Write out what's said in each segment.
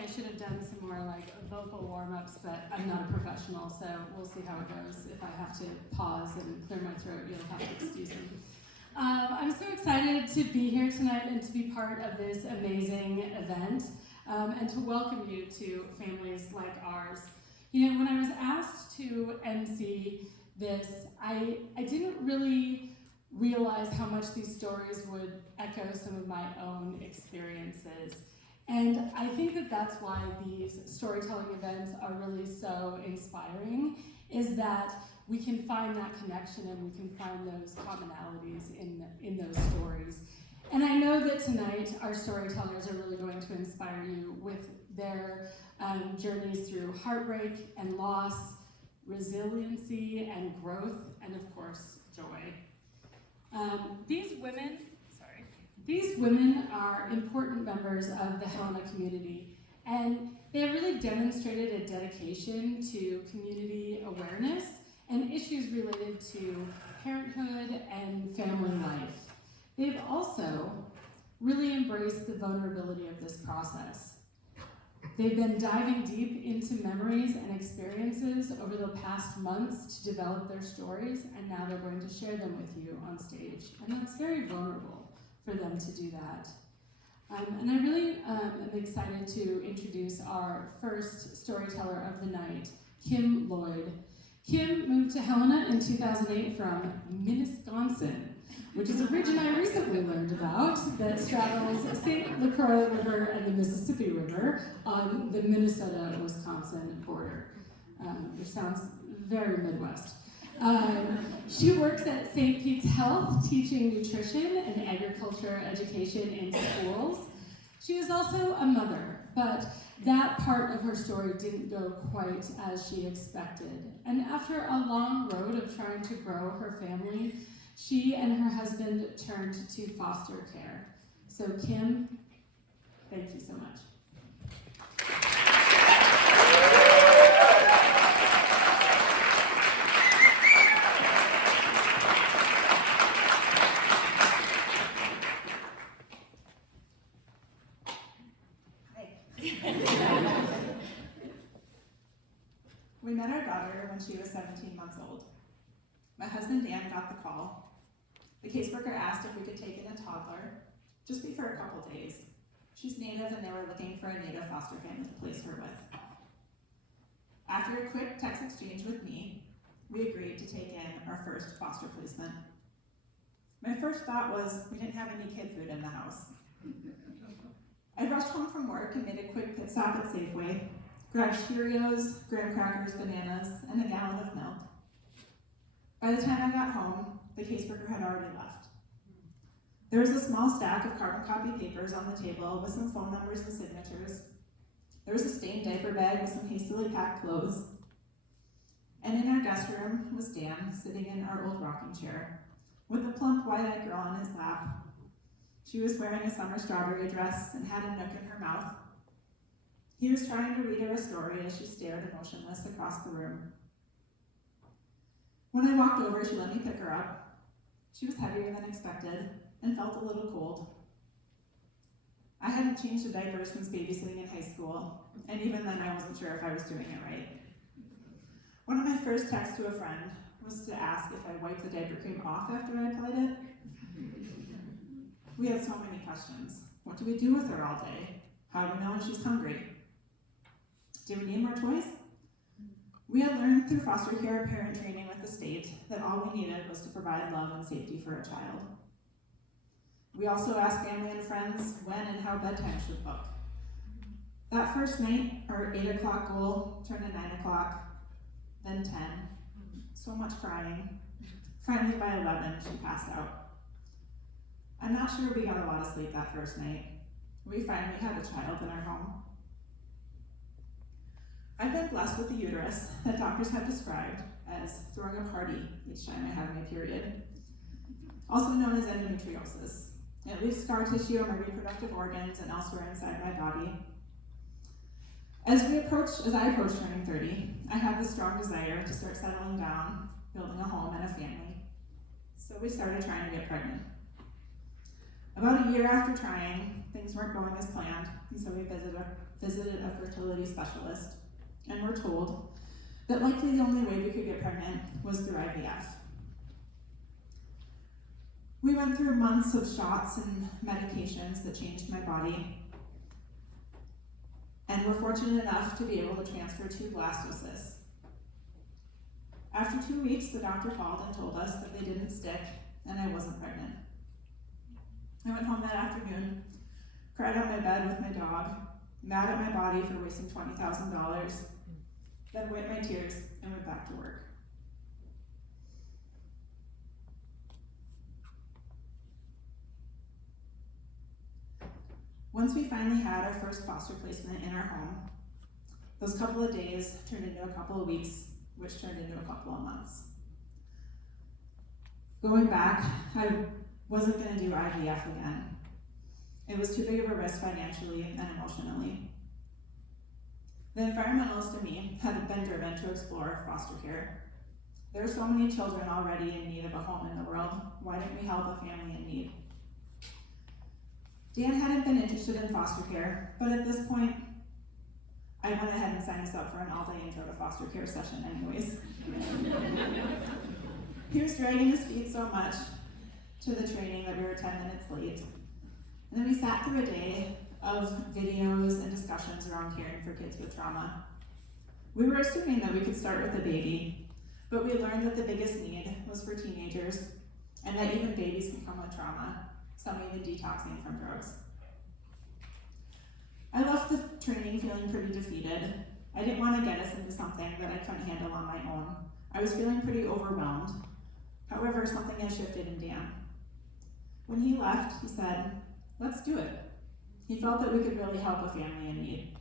I should have done some more like vocal warm-ups, but I'm not a professional, so we'll see how it goes. If I have to pause and clear my throat, you'll have to excuse me. I'm so excited to be here tonight and to be part of this amazing event, and to welcome you to families like ours. You know, when I was asked to MC this, I didn't really realize how much these stories would echo some of my own experiences. And I think that that's why these storytelling events are really so inspiring, is that we can find that connection and we can find those commonalities in those stories. And I know that tonight our storytellers are really going to inspire you with their journeys through heartbreak and loss, resiliency and growth, and of course, joy. These women are important members of the Helena community, and they have really demonstrated a dedication to community awareness and issues related to parenthood and family life. They've also really embraced the vulnerability of this process. They've been diving deep into memories and experiences over the past months to develop their stories, and now they're going to share them with you on stage. And that's very vulnerable for them to do that. And I really am excited to introduce our first storyteller of the night, Kim Lloyd. Kim moved to Helena in 2008 from Minnesconsin, which is a region I recently learned about that straddles St. Croix River and the Mississippi River on the Minnesota-Wisconsin border, which sounds very Midwest. She works at St. Pete's Health, teaching nutrition and agriculture education in schools. She is also a mother, but that part of her story didn't go quite as she expected. And after a long road of trying to grow her family, she and her husband turned to foster care. So Kim, thank you so much. We met our daughter when she was 17 months old. My husband Dan got the call. The caseworker asked if we could take in a toddler, just be for a couple days. She's Native and they were looking for a Native foster family to place her with. After a quick text exchange with me, we agreed to take in our first foster placement. My first thought was we didn't have any kid food in the house. I rushed home from work and made a quick pit stop at Safeway, grabbed Cheerios, graham crackers, bananas, and a gallon of milk. By the time I got home, the caseworker had already left. There was a small stack of carbon copy papers on the table with some phone numbers and signatures. There was a stained diaper bag with some hastily packed clothes. And in our guest room was Dan, sitting in our old rocking chair, with a plump, wide-eyed girl on his lap. She was wearing a summer strawberry dress and had a nook in her mouth. He was trying to read her a story as she stared emotionless across the room. When I walked over, she let me pick her up. She was heavier than expected and felt a little cold. I hadn't changed a diaper since babysitting in high school, and even then I wasn't sure if I was doing it right. One of my first texts to a friend was to ask if I wiped the diaper cream off after I applied it. We had so many questions. What do we do with her all day? How do we know when she's hungry? Do we need more toys? We had learned through foster care parent training with the state that all we needed was to provide love and safety for a child. We also asked family and friends when and how bedtime should look. That first night, our 8 o'clock goal turned to 9 o'clock, then 10. So much crying. Finally, by 11, she passed out. I'm not sure we got a lot of sleep that first night. We finally had a child in our home. I've been blessed with a uterus that doctors have described as throwing a party each time I have my period, also known as endometriosis. It leaves scar tissue on my reproductive organs and elsewhere inside my body. As I approach turning 30, I had this strong desire to start settling down, building a home and a family. So we started trying to get pregnant. About a year after trying, things weren't going as planned, and so we visited a fertility specialist, and were told that likely the only way we could get pregnant was through IVF. We went through months of shots and medications that changed my body, and were fortunate enough to be able to transfer 2 blastocysts. After 2 weeks, the doctor called and told us that they didn't stick and I wasn't pregnant. I went home that afternoon, cried on my bed with my dog, mad at my body for wasting $20,000, then wiped my tears and went back to work. Once we finally had our first foster placement in our home, those couple of days turned into a couple of weeks, which turned into a couple of months. Going back, I wasn't going to do IVF again. It was too big of a risk financially and emotionally. The environmentalist in me had been driven to explore foster care. There are so many children already in need of a home in the world. Why didn't we help a family in need? Dan hadn't been interested in foster care, but at this point, I went ahead and signed us up for an all-day intro to foster care session anyways. He was dragging his feet so much to the training that we were 10 minutes late. And then we sat through a day of videos and discussions around caring for kids with trauma. We were assuming that we could start with a baby, but we learned that the biggest need was for teenagers, and that even babies can come with trauma, some even detoxing from drugs. I left the training feeling pretty defeated. I didn't want to get us into something that I couldn't handle on my own. I was feeling pretty overwhelmed. However, something had shifted in Dan. When he left, he said, "Let's do it." He felt that we could really help a family in need.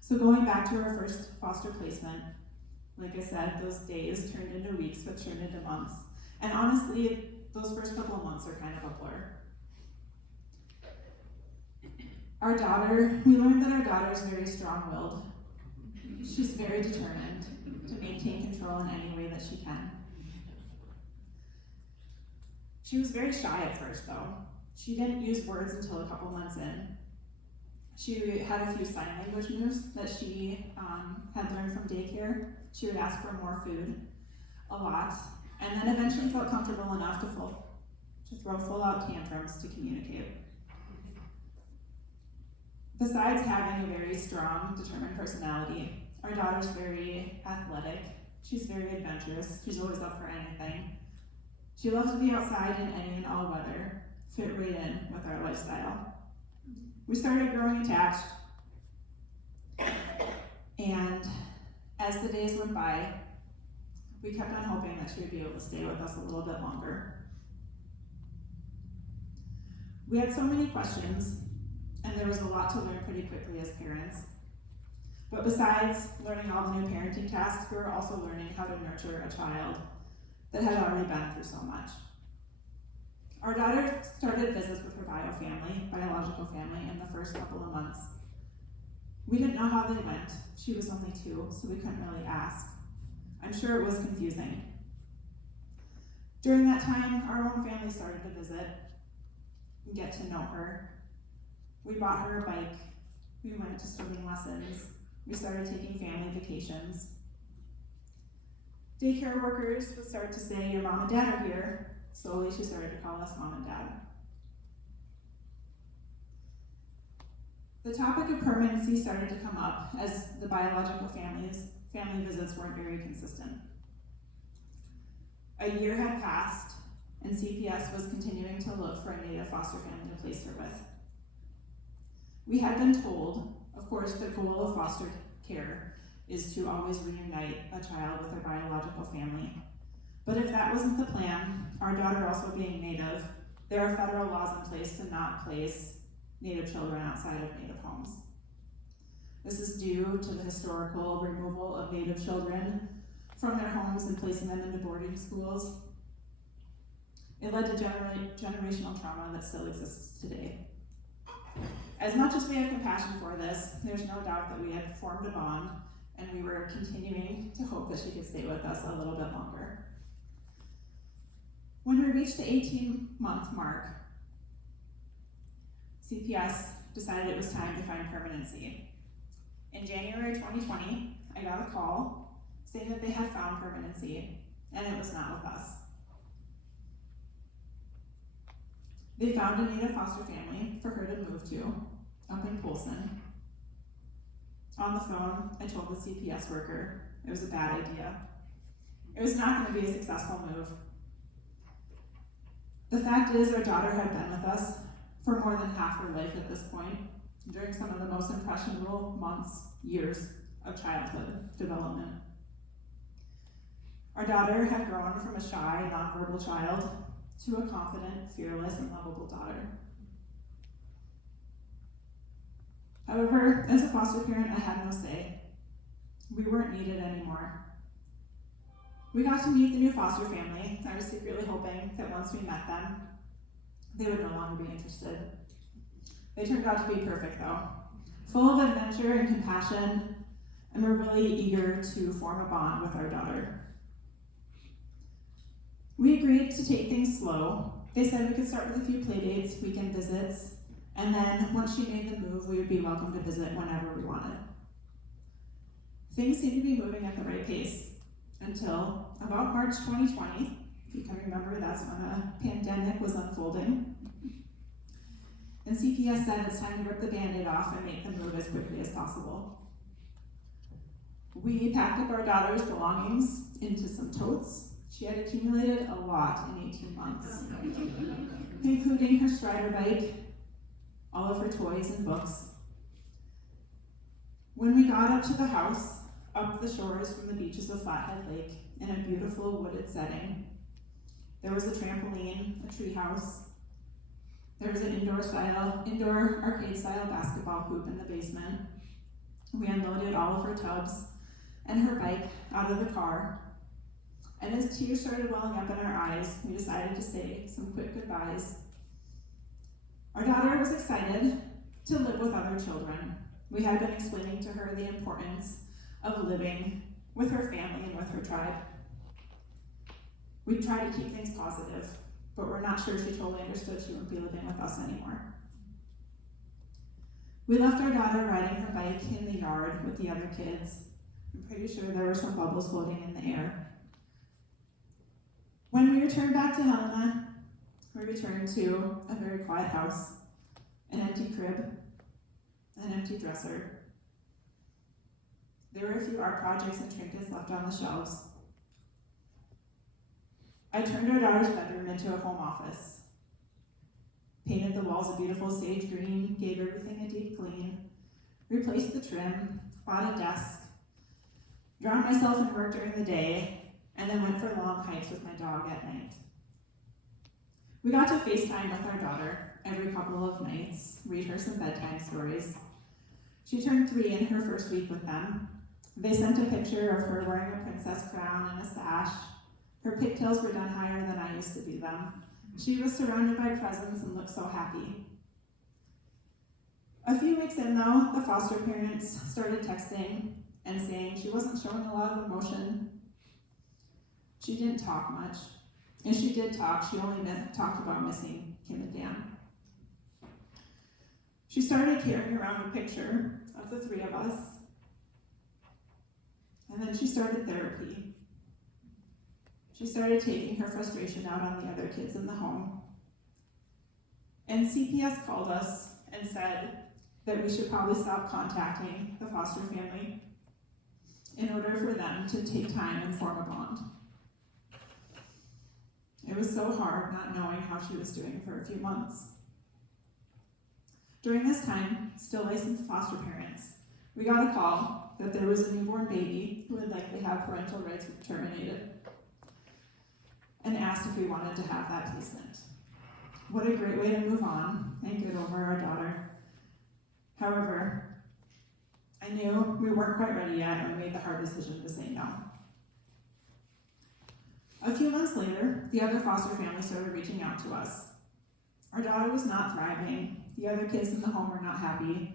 So going back to our first foster placement, like I said, those days turned into weeks, which turned into months. And honestly, those first couple of months are kind of a blur. We learned that our daughter is very strong-willed. She's very determined to maintain control in any way that she can. She was very shy at first, though. She didn't use words until a couple months in. She had a few sign language moves that she had learned from daycare. She would ask for more food a lot, and then eventually felt comfortable enough to throw full-out tantrums to communicate. Besides having a very strong, determined personality, our daughter's very athletic. She's very adventurous. She's always up for anything. She loves to be outside in any and all weather, fit right in with our lifestyle. We started growing attached, and as the days went by, we kept on hoping that she would be able to stay with us a little bit longer. We had so many questions, and there was a lot to learn pretty quickly as parents. But besides learning all the new parenting tasks, we were also learning how to nurture a child that had already been through so much. Our daughter started visits with her biological family in the first couple of months. We didn't know how they went. She was only 2, so we couldn't really ask. I'm sure it was confusing. During that time, our own family started to visit and get to know her. We bought her a bike. We went to swimming lessons. We started taking family vacations. Daycare workers would start to say, "Your mom and dad are here." Slowly, she started to call us mom and dad. The topic of permanency started to come up as the biological family visits weren't very consistent. A year had passed, and CPS was continuing to look for a native foster family to place her with. We had been told, of course, the goal of foster care is to always reunite a child with their biological family. But if that wasn't the plan, our daughter also being Native, there are federal laws in place to not place Native children outside of Native homes. This is due to the historical removal of Native children from their homes and placing them into boarding schools. It led to generational trauma that still exists today. As much as we have compassion for this, there's no doubt that we had formed a bond, and we were continuing to hope that she could stay with us a little bit longer. When we reached the 18-month mark, CPS decided it was time to find permanency. In January 2020, I got a call saying that they had found permanency, and it was not with us. They found a native foster family for her to move to, up in Polson. On the phone, I told the CPS worker it was a bad idea. It was not going to be a successful move. The fact is, our daughter had been with us for more than half her life at this point, during some of the most impressionable months, years of childhood development. Our daughter had grown from a shy, nonverbal child to a confident, fearless, and lovable daughter. However, as a foster parent, I had no say. We weren't needed anymore. We got to meet the new foster family. I was secretly hoping that once we met them, they would no longer be interested. They turned out to be perfect though, full of adventure and compassion, and were really eager to form a bond with our daughter. We agreed to take things slow. They said we could start with a few play dates, weekend visits, and then once she made the move, we would be welcome to visit whenever we wanted. Things seemed to be moving at the right pace until about March 2020. If you can remember, that's when a pandemic was unfolding. And CPS said it's time to rip the Band-Aid off and make the move as quickly as possible. We packed up our daughter's belongings into some totes. She had accumulated a lot in 18 months, including her strider bike, all of her toys and books. When we got up to the house, up the shores from the beaches of Flathead Lake, in a beautiful wooded setting, there was a trampoline, a tree house. There was an indoor arcade-style basketball hoop in the basement. We unloaded all of her tubs and her bike out of the car. And as tears started welling up in our eyes, we decided to say some quick goodbyes. Our daughter was excited to live with other children. We had been explaining to her the importance of living with her family and with her tribe. We tried to keep things positive, but we're not sure she totally understood she wouldn't be living with us anymore. We left our daughter riding her bike in the yard with the other kids. I'm pretty sure there were some bubbles floating in the air. When we returned back to Helena, we returned to a very quiet house, an empty crib, an empty dresser. There were a few art projects and trinkets left on the shelves. I turned our daughter's bedroom into a home office, painted the walls a beautiful sage green, gave everything a deep clean, replaced the trim, bought a desk, drowned myself in work during the day, and then went for long hikes with my dog at night. We got to FaceTime with our daughter every couple of nights, read her some bedtime stories. She turned 3 in her first week with them. They sent a picture of her wearing a princess crown and a sash. Her pigtails were done higher than I used to do them. She was surrounded by presents and looked so happy. A few weeks in though, the foster parents started texting and saying she wasn't showing a lot of emotion. She didn't talk much. And she did talk, she only talked about missing Kim and Dan. She started carrying around a picture of the 3 of us. And then she started therapy. She started taking her frustration out on the other kids in the home. And CPS called us and said that we should probably stop contacting the foster family in order for them to take time and form a bond. It was so hard not knowing how she was doing for a few months. During this time, still licensed foster parents, we got a call that there was a newborn baby who would likely have parental rights terminated, and asked if we wanted to have that placement. What a great way to move on and get over our daughter. However, I knew we weren't quite ready yet, and we made the hard decision to say no. A few months later, the other foster family started reaching out to us. Our daughter was not thriving, the other kids in the home were not happy,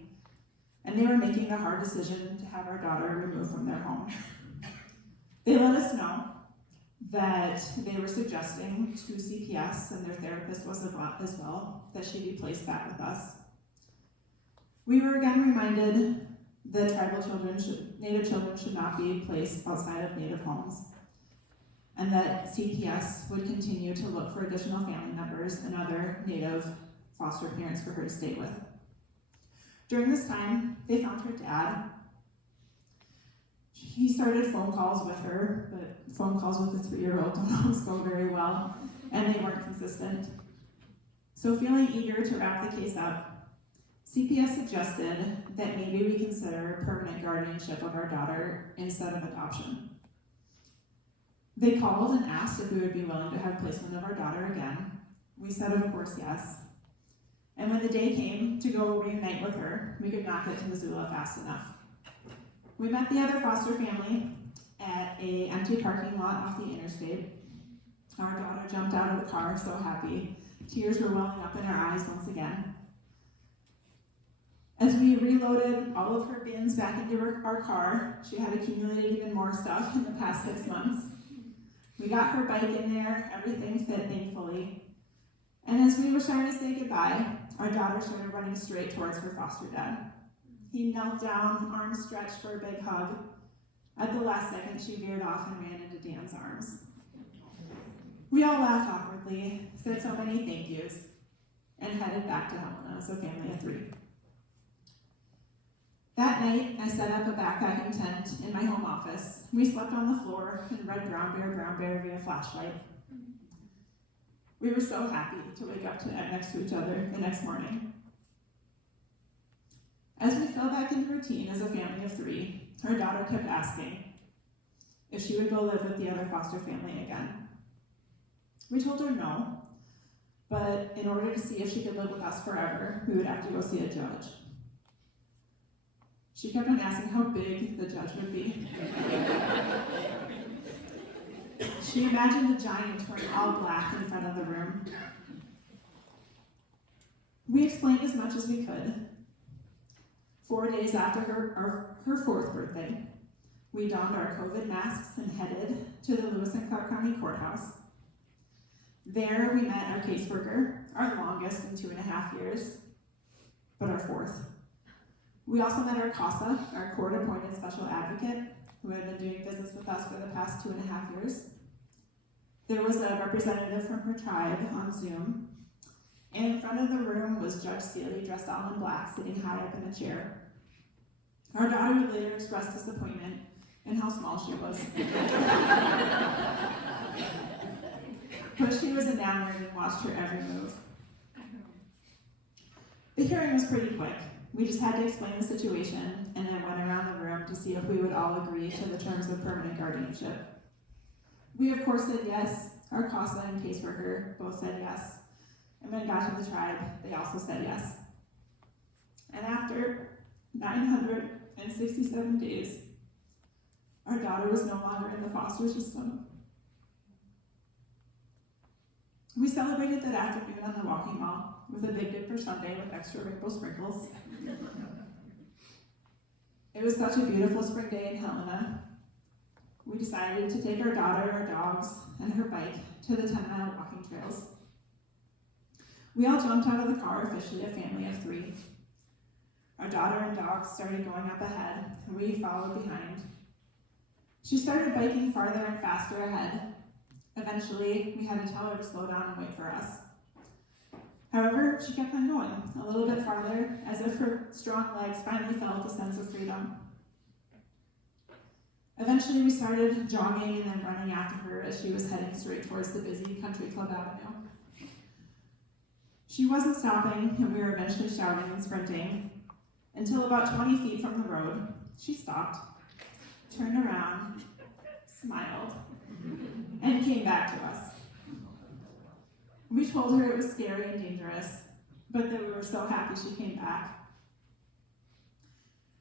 and they were making the hard decision to have our daughter removed from their home. They let us know that they were suggesting to CPS, and their therapist was as well, that she be placed back with us. We were again reminded that Native children should not be placed outside of Native homes, and that CPS would continue to look for additional family members and other Native foster parents for her to stay with. During this time, they found her dad. He started phone calls with her, but phone calls with a 3-year-old don't always go very well, and they weren't consistent. So feeling eager to wrap the case up, CPS suggested that maybe we consider permanent guardianship of our daughter instead of adoption. They called and asked if we would be willing to have placement of our daughter again. We said, of course, yes. And when the day came to go reunite with her, we could not get to Missoula fast enough. We met the other foster family at an empty parking lot off the interstate. Our daughter jumped out of the car, so happy. Tears were welling up in her eyes once again. As we reloaded all of her bins back into our car, she had accumulated even more stuff in the past 6 months. We got her bike in there, everything fit, thankfully. And as we were starting to say goodbye, our daughter started running straight towards her foster dad. He knelt down, arms stretched for a big hug. At the last second, she veered off and ran into Dan's arms. We all laughed awkwardly, said so many thank yous, and headed back to Helena as a family of 3. That night, I set up a backpacking tent in my home office. We slept on the floor and read Brown Bear via flashlight. We were so happy to wake up next to each other the next morning. As we fell back into routine as a family of 3, our daughter kept asking if she would go live with the other foster family again. We told her no, but in order to see if she could live with us forever, we would have to go see a judge. She kept on asking how big the judge would be. She imagined a giant wearing all black in front of the room. We explained as much as we could. 4 days after her 4th birthday, we donned our COVID masks and headed to the Lewis and Clark County Courthouse. There we met our caseworker, our longest in 2.5 years, but our 4th. We also met our CASA, our court-appointed special advocate, who had been doing business with us for the past 2.5 years. There was a representative from her tribe on Zoom, and in front of the room was Judge Seeley, dressed all in black, sitting high up in a chair. Our daughter would later express disappointment in how small she was. But she was enamored and watched her every move. The hearing was pretty quick. We just had to explain the situation and then went around the room to see if we would all agree to the terms of permanent guardianship. We of course said yes. Our CASA and caseworker both said yes. And when it got to the tribe, they also said yes. And after 967 days, our daughter was no longer in the foster system. We celebrated that afternoon on the walking mall with a Big Dipper sundae with extra rainbow sprinkles. It was such a beautiful spring day in Helena. We decided to take our daughter, our dogs, and her bike to the 10-mile walking trails. We all jumped out of the car, officially a family of 3. Our daughter and dogs started going up ahead, and we followed behind. She started biking farther and faster ahead. Eventually, we had to tell her to slow down and wait for us. However, she kept on going, a little bit farther, as if her strong legs finally felt a sense of freedom. Eventually, we started jogging and then running after her as she was heading straight towards the busy Country Club Avenue. She wasn't stopping, and we were eventually shouting and sprinting, until about 20 feet from the road, she stopped, turned around, smiled, and came back to us. We told her it was scary and dangerous, but that we were so happy she came back.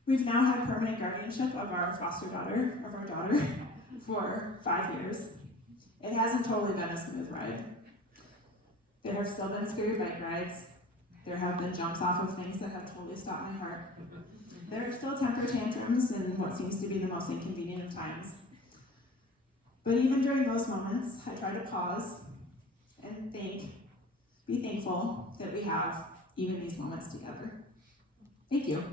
We've now had permanent guardianship of our daughter, for 5 years. It hasn't totally been a smooth ride. There have still been scary bike rides. There have been jumps off of things that have totally stopped my heart. There are still temper tantrums in what seems to be the most inconvenient of times. But even during those moments, I try to pause and be thankful that we have even these moments together. Thank you.